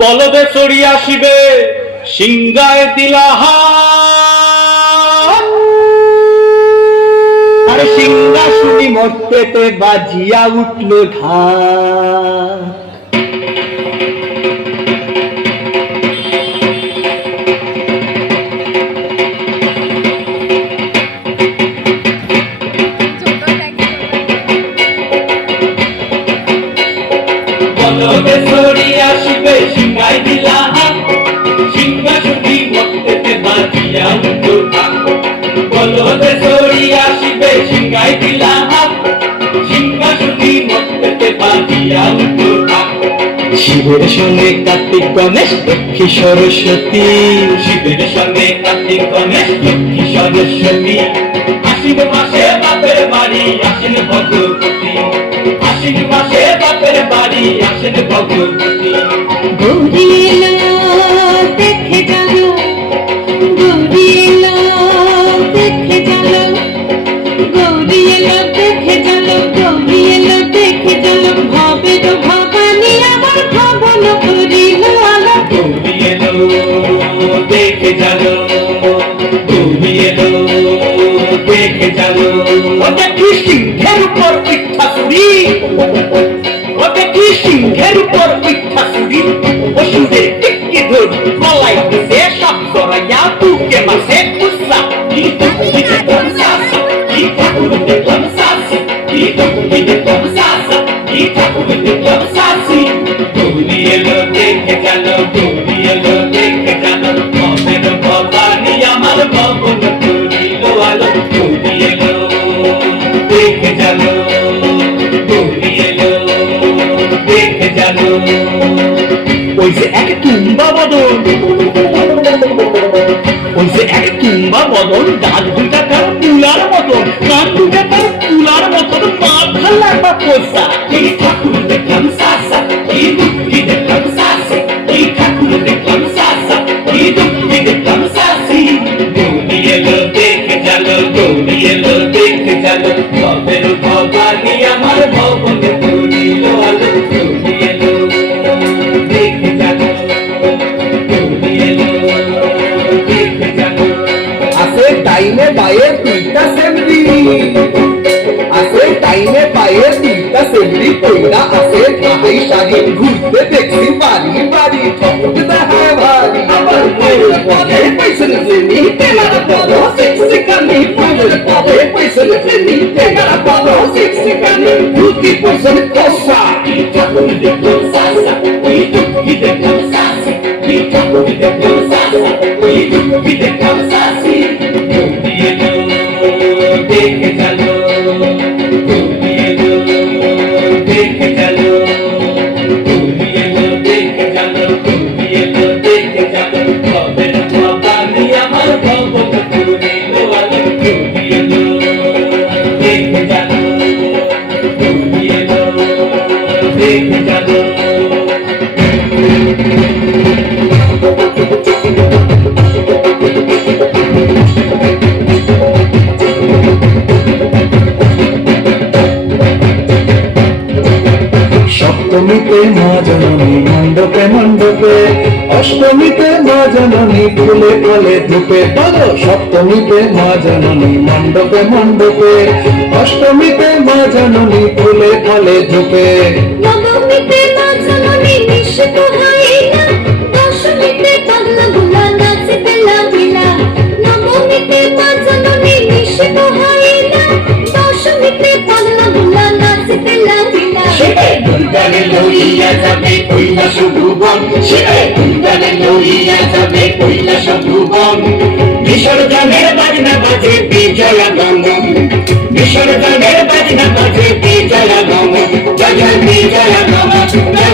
বলদে চড়ি আসিবে সিংগায় দিলা আর সিংহাসনী মর্তেতে বাজিয়া উঠল ঢাক। বলদে চড়ি আসিবে সিংগায় দিলা সিংহাসনী মর্তেতে বাজিয়া উঠল ঢাক। বলদে চড়ি আসিবে সিংগায় দিলা সিংহাসনী মর্তেতে বাজিয়া উঠল ঢাক। শিবের সঙ্গে কার্তিক গণেশ লক্ষ্মী সরস্বতী, শিবের সঙ্গে কার্তিক গণেশ লক্ষ্মী সরস্বতী। আশ্বিন মাসে বাপের বাড়ি আসেন ভগবতী, আশ্বিন মাসে বাপের বাড়ি আসেন ভগবতী। গৌরী এলো দেখে চলো, গৌরী এলো দেখে চলো, গৌরী এলো দেখে চলো, গৌরী এলো দেখে চলো। ভবের ভবানী আমার ভবন করিল আলো। গৌরী এলো দেখে চলো, গৌরী এলো দেখে চলো। ওটা কি সিংহের উপর পিঠা চুরি, ওটা কি সিংহের উপর পিঠা চুরি। অসুরে টিকি ধর গলায় দিছে সব জড়াইয়া বুকে মাসে কুসা। কি দেখলাম সাসা, কি ঠাকুর দেখলাম সাসি, কি দেখলাম সাসা, কি ঠাকুর দেখলাম সাসি। গৌরী এলো দেখে গেল, গৌরী এলো দেখে গেল। ভবের ভবানী আমার ভবন করিল আলো। গৌরী এলো দেখে গেল, গৌরী এলো দেখে গেল। ওই যে এক তুম্বা বদন, ওই যে এক তুম্বা বদন, দাঁত দুটা তার তুলার মতন, কান দুটা তার তুলার মতন, মাথা লাগবা পোষা। কি ঠাকুর দেখলাম সাসা, কি দুঃখী দেখলাম সাসি, কি ঠাকুর দেখলাম সাসা, কি দুঃখী দেখলাম সাসি। গৌরী এলো দেখে গেল, গৌরী এলো দেখে গেল। ভবের ভবানী আমার ভবন করিল আলো। গৌরী এলো দেখে গেল, গৌরী এলো দেখে গেল। আছে টাইমে পায়ে দুইটা সেমরি, আছে টাইমে পায়ে দুইটা সেমরি, কইরা আছে ঢাকাই শাড়ি, ঘুরতে দেখছি বাড়ি বাড়ি, ঠকতে দেখায় ভারী। আবার বইয়ের পদে পয়সের জেনি, তেলার পদ সিক্সিকানি, বইয়ের পদে পয়সের জেনি, তেলার পদ সিক্সিকানি, ধুতি পয়সের কষা। কি ঠাকুর দেখলাম সাসা, কি দুঃখী দেখলাম সাসি, কি ঠাকুর দেখলাম সাসা, কি দুঃখী দেখলাম সাসি। গৌরী এলো দেখে গেল, গৌরী এলো দেখে গেল, গৌরী এলো দেখে গেল, গৌরী এলো দেখে গেল। ভবের ভবানী আমার ভবন করিল আলো। গৌরী এলো দেখে গেল, গৌরী এলো দেখে গেল। সপ্তমীতে মা জননী মণ্ডপে মণ্ডপে, অষ্টমীতে মা জননী ফুলে ফলে ধূপে। বলো সপ্তমীতে মা জননী মণ্ডপে মণ্ডপে, অষ্টমীতে মা জননী ফুলে ফলে ধূপে। নবমীতে মা জননী নিষিদ্ধ হইলা, দশমীতে পাগলা ভোলা নাচিতে লাগিলা। নবমীতে মা জননী নিষিদ্ধ হইলা, দশমীতে পাগলা ভোলা নাচিতে লাগিলা। দুর্গারে লইয়া যাবে কৈলাস ভুবন, শিবে দুর্গারে লইয়া যাবে কৈলাস ভুবন। বিসর্জনের বাজনা বাজে বিজয়া গমন, বিসর্জনের বাজনা বাজে বিজয়া গমন। জয় জয় বিজয়া গমন, জয়